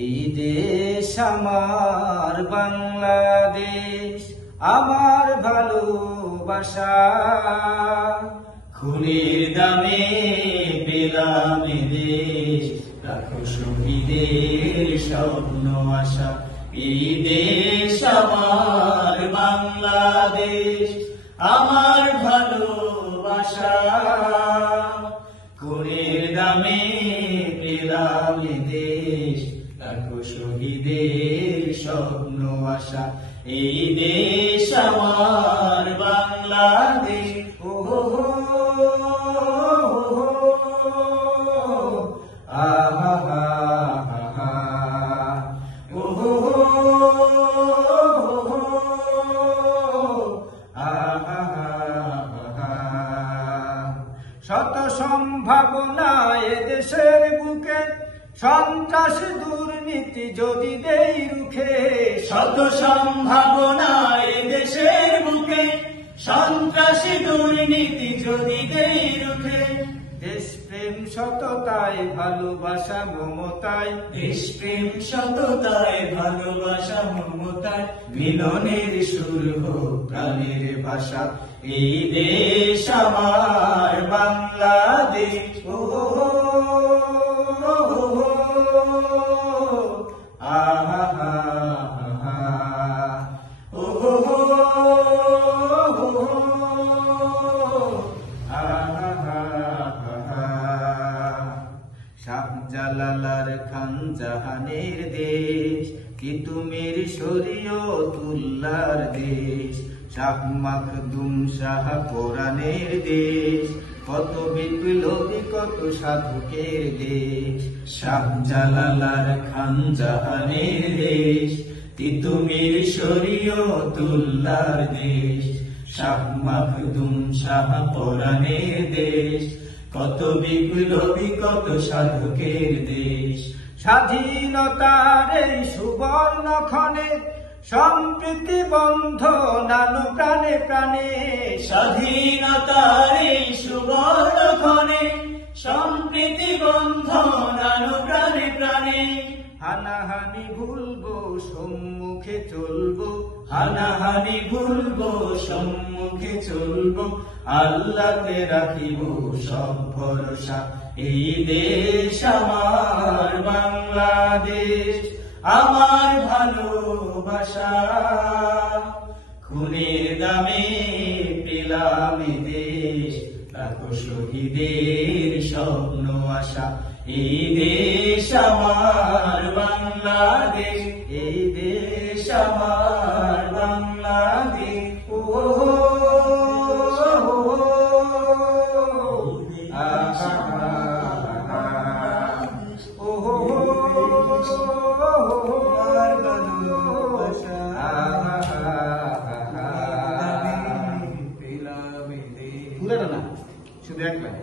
এই দেশ আমার বাংলাদেশ, আমার ভালোবাসা। খুনের দামে পেলাম এ দেশ, লাখো শহীদের স্বপ্ন আশা। এই দেশ আমার বাংলাদেশ, আমার ভালোবাসা। খুনের দামে পেলাম এ দেশ, লাখো শহীদের স্বপ্ন আশা। এই দেশ আমার বাংলাদেশ। ও আহা হা, ও আহা হা। শত সম্ভাবনা এদেশের বুকে, সন্ত্রাস দুর্নীতি যদি দেই রুখে। শত সম্ভাবনা এদেশের বুকে, সন্ত্রাস দুর্নীতি যদি দেই রুখে। দেশপ্রেম সততায় ভালোবাসা মমতায়, দেশপ্রেম সততায় ভালোবাসা মমতায়। মিলনের সুর হোক প্রাণের ভাষা। এই দেশ আমার বাংলাদেশ। ও আহা হা, ও শাহজালাল খান জাহানের দেশ, তিতুমির শরীয়তুল্লাহর দেশ। শাহ মাখদুম শাহ কোরআনের দেশ, কত বিপ্লবী কত সাধকের দেশ। শাহজালাল খান জাহানের দেশ, তিতুমির শরীয়তুল্লাহর দেশ। শাহ মাখদুম শাহ কোরআনের দেশ, কত বিপ্লবী কত সাধকের দেশ। স্বাধীনতার এই সুবর্ণ ক্ষণে সম্প্রীতি বন্ধন আনো প্রাণে প্রাণে। স্বাধীনতার এই সুবর্ণ ক্ষণে সম্প্রীতি বন্ধন আনো প্রাণে প্রাণে। হানাহানি ভুলবো সম্মুখে চলবো, হানাহানি ভুলবো সম্মুখে চলবো। আল্লাহকে রাখিব সব ভরসা। এই দেশ আমার বাংলাদেশ, আমার ভালোবাসা। খুনের দামে পেলাম এ দেশ, লাখো শহীদের স্বপ্ন আশা। এই দেশ আমার বাংলাদেশ, এই দেশ আমার বাংলাদেশ। ও শুধু এক লাইন।